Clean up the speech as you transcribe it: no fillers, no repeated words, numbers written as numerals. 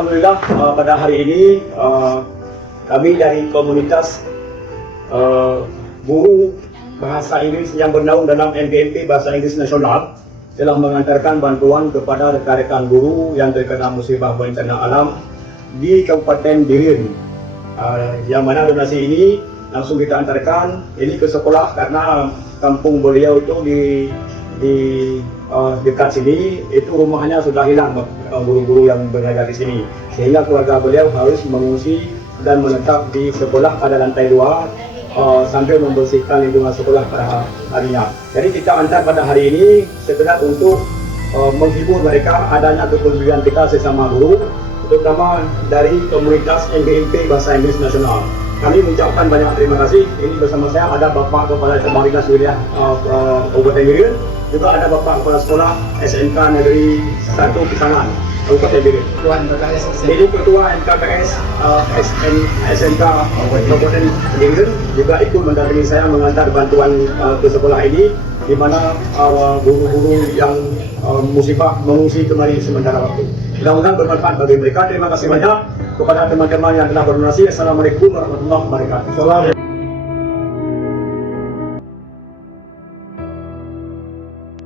Alhamdulillah pada hari ini kami dari komunitas guru bahasa Inggris yang bernaung dalam MPMP Bahasa Inggris Nasional telah mengantarkan bantuan kepada rekan-rekan guru yang terkena musibah bencana alam di Kabupaten Biren. Yang mana donasi ini langsung kita antarkan ini ke sekolah karena kampung beliau itu di dekat sini itu rumahnya sudah hilang guru-guru yang berada di sini, sehingga keluarga beliau harus mengungsi dan menetap di sekolah pada lantai 2 sambil membersihkan lingkungan sekolah pada harinya. Jadi kita antar pada hari ini sekedar untuk menghibur mereka adanya kepedulian kita sesama guru, terutama dari komunitas MPMP Bahasa Inggris Nasional. Kami mengucapkan banyak terima kasih. Ini bersama saya ada Bapak Kepala Cabang Dinas Wilayah Kabupaten Biren, juga ada Bapak Kepala Sekolah SMK Negeri 1 Pisangan, Kabupaten Biren. Ini Ketua MKPS SMK Kabupaten Biren juga ikut mendampingi saya mengantar bantuan ke sekolah ini, di mana guru-guru yang musibah mengungsi kemari sementara waktu. Mudah-mudahan bermanfaat bagi mereka. Terima kasih banyak kepada teman-teman yang telah berdonasi. Assalamualaikum warahmatullahi wabarakatuh.